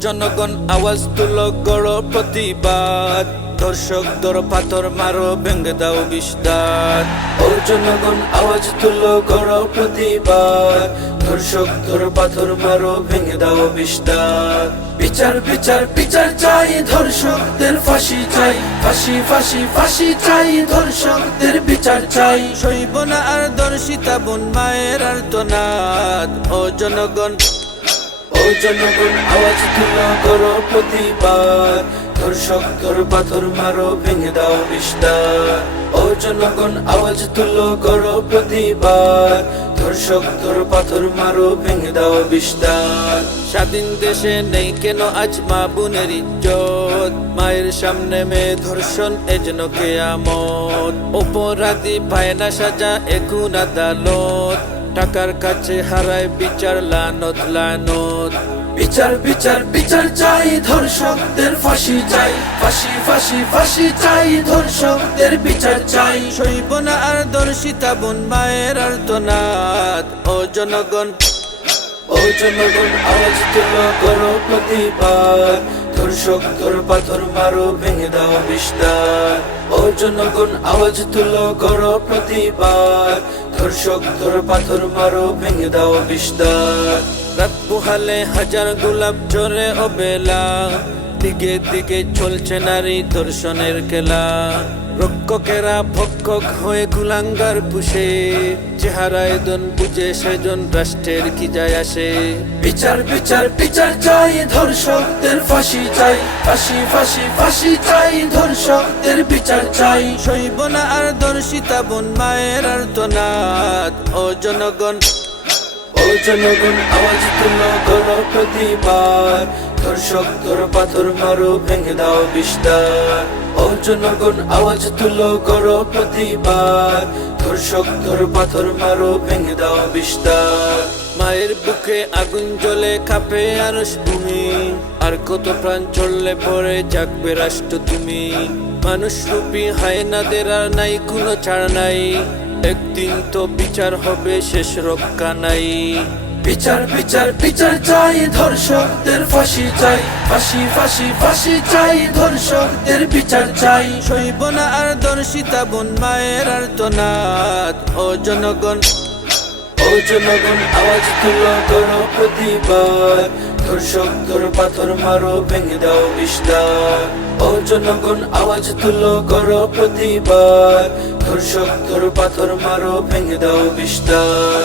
জনগণ আওয়াজ তুলো গড় প্রতিবাদ, ধর্ষক দর পাথর মারো ভেঙে দাও বিস্তার। ও জনগণ আওয়াজ তুলো গড় প্রতিবাদ, ধর্ষক দর পাথর মারো ভেঙে দাও বিস্তার। বিচার বিচার বিচার চাই, ধর্ষকদের ফাঁসি চাই, ফাঁসি ফাঁসি ফাঁসি চাই, ধর্ষকদের বিচার চাই। সইব না আর দর্শিতা বোন মায়ের আর্তনাদ। ও জনগণ আওয়াজ তুলো করো প্রতিবাদ, ধর্ষক দর পাথর মারো ভেঙে দাও বিস্তার। ও জনগণ আওয়াজ তুলো করো প্রতিবাদ, ধর্ষক দর পাথর মারো ভেঙে দাও বিস্তার। স্বাধীন দেশে নেই কেন আজ মা বোনের ইজ্জত, মায়ের সামনে মেয়ে ধর্ষণ এ যেন কিয়ামত। অপরাধী পায় না সাজা এখন আদালত, টাকার কাছে হারায় বিচার লানত লানত। বিচার বিচার বিচার চাই, ধর্ষকদের ফাঁসি চাই, ফাঁসি ফাঁসি ফাঁসি চাই, ধর্ষকদের বিচার চাই। সইব না আর দর্শিতা বোন মায়ের আর্তনাদ। ও জনগণ আওয়াজ তুলো করো প্রতিবাদ, ধর্ষক দর পাথর মারো ভেঙে দাও বিস্তার। ও জনগণ আওয়াজ তুলো করো প্রতিবাদ, ধর্ষক দর পাথর মারো ভেঙে দাও বিস্তার। রাত পোহালে হাজার গোলাপ ঝরে অবেলা, দিকে দিকে চলছে নারী ধর্ষণের খেলা। রক্ষকেরা ভক্ষক হয়ে কুলাঙ্গার পুষে, চেহারায় দন বুঝে সেজন রাষ্ট্রের কি যায় আসে। বিচার বিচার বিচার চাই, ধর্ষকদের ফাঁসি চাই, ফাঁসি ফাঁসি ফাঁসি চাই, ধর্ষকদের বিচার চাই। সইব না আর দর্শিতা বোন মায়ের আর্তনাদ। ও জনগণ আওয়াজ তুলো করো প্রতিবাদ, ধর্ষক দর পাথর মারো ভেঙে দাও বিস্তার। ও জনগণ আওয়াজ তুলো করো প্রতিবাদ, ধর্ষক দর পাথর মারো ভেঙে দাও বিস্তার। মায়ের বুকে আগুন জ্বলে কাঁপে আরশ ভূমি, আর কত প্রাণ চললে পরে জাগবে রাষ্ট্র তুমি। মানুষ রূপী হায়নাদের আর নাই কোনো ছাড় নাই, একদিন তো বিচার হবে শেষ রক্ষা নাই। বিচার বিচার বিচার চাই, ধর্ষকদের ফাঁসি চাই, ফাঁসি ফাঁসি ফাঁসি চাই, ধর্ষকদের বিচার চাই। সইব না আর দর্শিতা বোন মায়ের আর্তনাদ। ও জনগণ আওয়াজ তুলো করো প্রতিবাদ, ধর্ষক দর পাথর মারো ভেঙে দাও বিস্তার। ও জনগণ আওয়াজ তুলো করো প্রতিবাদ, ধর্ষক দর পাথর মারো ভেঙে দাও বিস্তার।